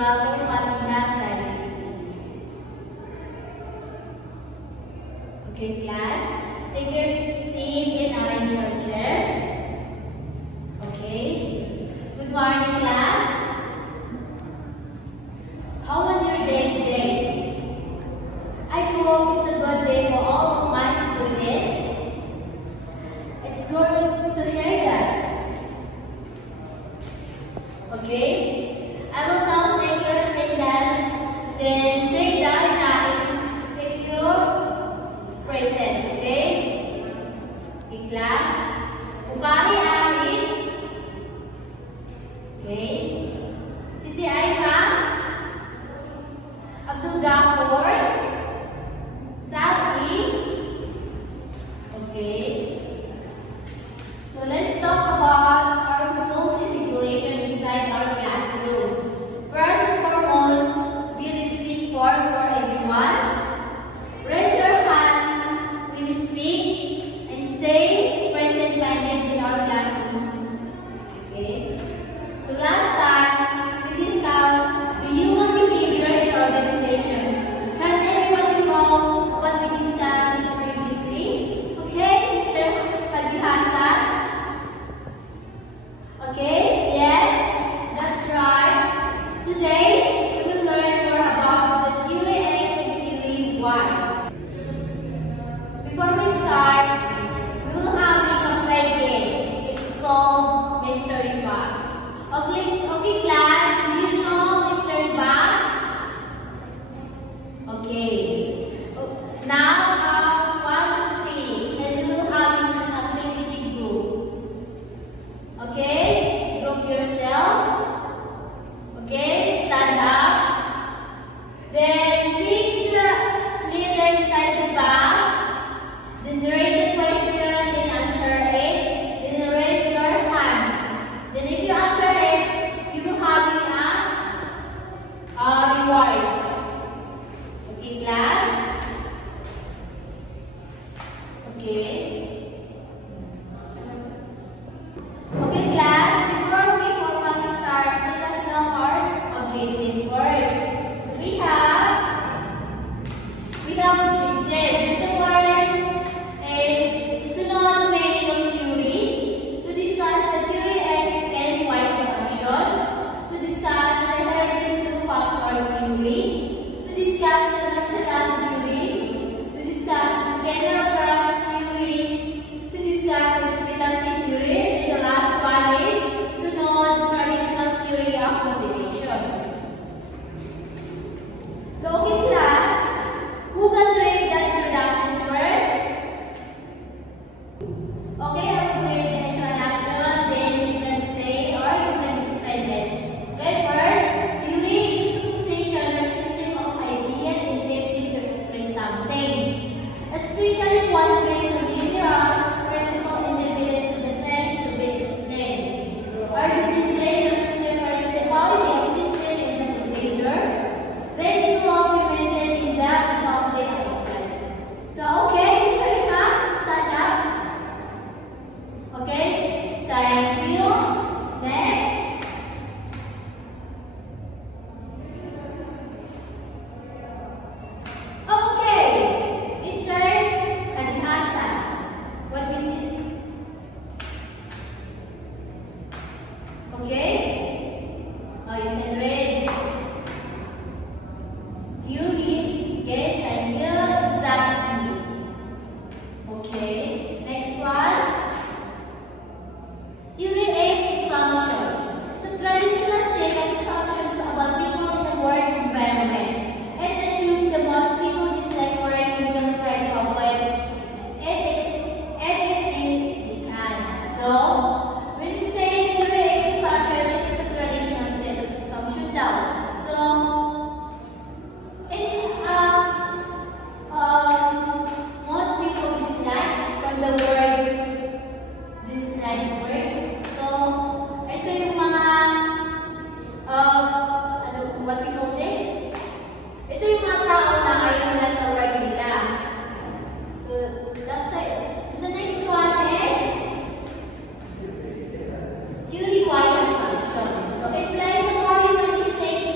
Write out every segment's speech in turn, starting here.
Surah Al-Fatiha Sari. Okay, class, take your seat and arrange your chair. Okay. Good morning, class. How was your day today? I hope it's a good day for all of my students. It's good to hear that. Okay. I will now take your attendance. Then stay down if you're present. Okay? Okay, class. Bukari Arin. Okay. Siti Aina. Abdul Ghaffur. Sati. Okay. So let's talk about our rules and regulations inside our classroom. First and foremost, we speak for everyone. Raise your hands when you speak and stay present-minded in our classroom. Okay. So last time we discussed the human behavior in organization. Can everyone recall what we discussed previously? Okay, Mr. Haji Hassan. Okay, yes, that's right. Today, we will learn more about the theory X and theory Y. Before we start, we will have a play game. It's called Mystery Box. Okay, class, do you know Mystery Box? Okay. Now, count 1, 2, 3, and we will have an activity group. Okay, group yourself. Okay, stand up. Then pick the letter inside the box. Then read the question, then answer it. Then raise your hands. Then if you answer it, you will have a reward. Okay, class? Okay. Okay, class, before we formally start, let us know our objective first. So we have objectives. The first is to know the meaning of theory, to discuss the theory X and Y assumption, to discuss the Hermes two-factor theory, to discuss the Maxwell theory, to discuss the scalar occurrence theory, to discuss the expectancy theory, and the last one is to know the traditional theory of motivations. So, okay, class, who can read the introduction first? Okay, I will read the introduction, then you can say or you can explain it. Okay, first, theory is a succession or system of ideas intended to explain something, especially one based on general principle independent to the things to be explained. Organizations refers the quality of system in the procedures, then it will implemented in the assembly outcomes. So, okay, Mr. Imam, stand up. Okay, thank you. Next. Okay, Mr. Haji Hassan, what we did? Okay? Oh, you can read. Theory. Okay, thank you. Exactly. Okay, next one. Theory X assumptions. It's a traditional set of assumptions about people in the work environment. And assume the most people dislike work and will try to avoid it if they can. So, when we say theory X assumption, it is a traditional set of assumptions now. So, it is most people dislike from the word dislike work. So, ito yung mga what we call this? Ito yung mga tao na ayaw nila sa work nila. So, that's it. So, the next one is theory Y assumption. So, it implies a more humanistic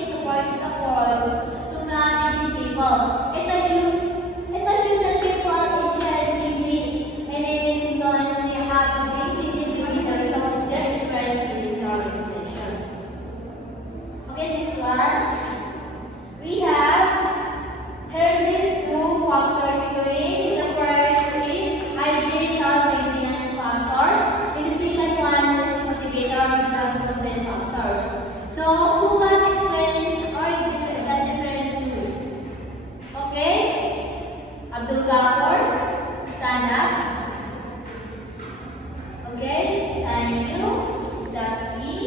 Okay, this one. We have Hermes 2-factor theory. The first is hygiene or maintenance factors. And the second one is motivator or job content factors. So, who can explain or the different two? Okay? Abdul Ghaffar, stand up. Okay, thank you. Zaki.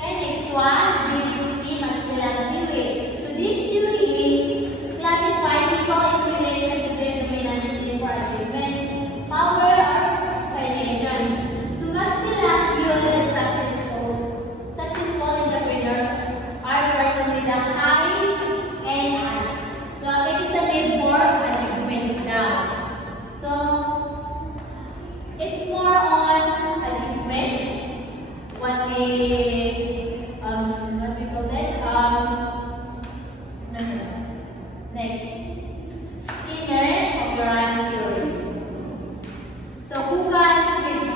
Okay, next one, DBC Maxillan theory. So this theory classifies people in relation to their dominance need for achievement, power, or financials. So Maxillan viewed that successful entrepreneurs are persons with a high and high. So it is a need for achievement now. So it's more on achievement. What we call this? Next, Skinner operant theory. So who can read?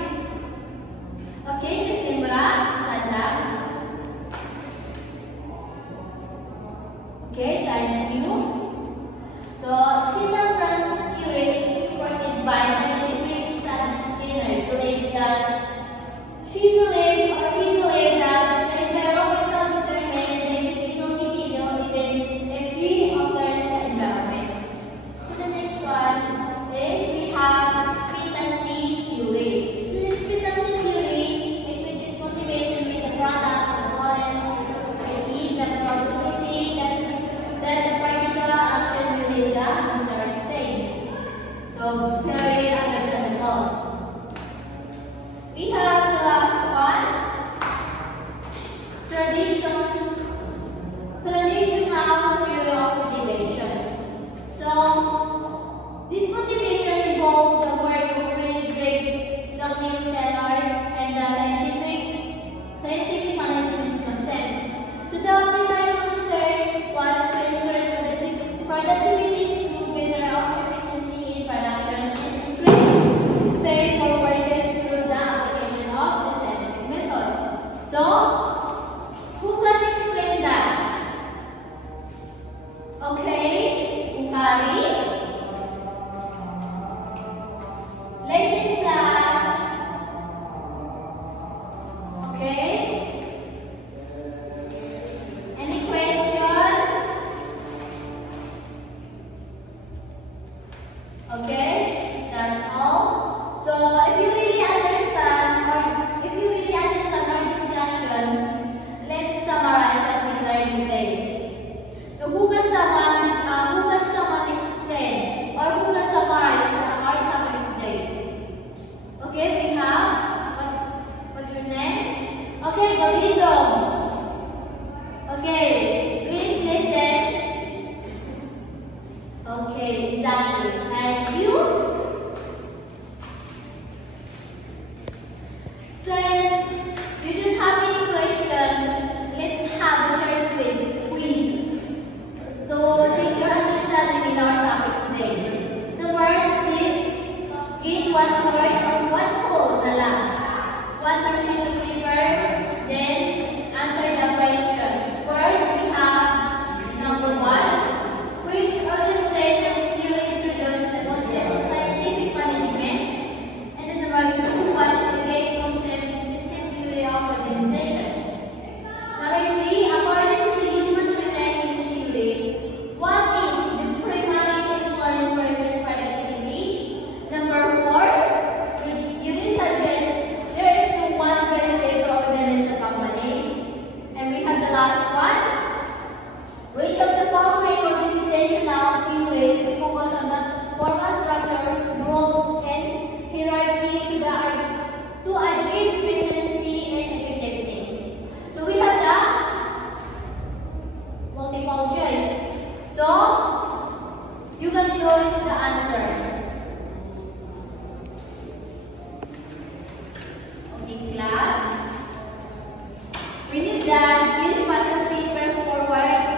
Okay, the Simra, stand up. Okay, thank you. So Skinner operant theory is supported by scientific studies. Skinner believed that he believed that the environmental determines the individual behavior even if he alters the environment. So the next one is we have expectancy theory. So the expectancy theory equates motivation with the product of balance, i.e. the probability that a particular action will lead the user state. So very understandable. We have the last one, traditional theory of motivations. So, this motivation involves the work of Friedrich W. Taylor and the scientific management concept. So, the primary concern was to increase productivity through greater efficiency in production and increase pay for workers through the application of the scientific methods. So, who can explain that? Okay, Ukari. Listen class. Okay. Any question? Okay, that's all. So if you really understand our discussion, let's summarize what we learned today. So who can someone explain or who can summarize our topic today? Okay, we have what's your name? Okay, Galindo. Okay, please listen. Okay, exactly. Thank you. Since you don't have any question, let's have a short quiz to check your understanding in our topic today. So first, please get 1/4 or 1 whole na lang. 1 sheet of paper, then answer the question. First, we have number 1. Which organization still introduced the concept of scientific management? And then number 2, what is the great concept of system theory of organizations? Number 3, according to the human relation theory, what is the primary influence workers' productivity? Number 4, which theory suggests there is no one best way to organize the company? And we have the last one. Which of the following organizational theories focus on the formal structures, rules, and hierarchy to achieve efficiency and effectiveness? So we have the multiple choice. So you can choose the answer. Okay, class. We need that this special paper forward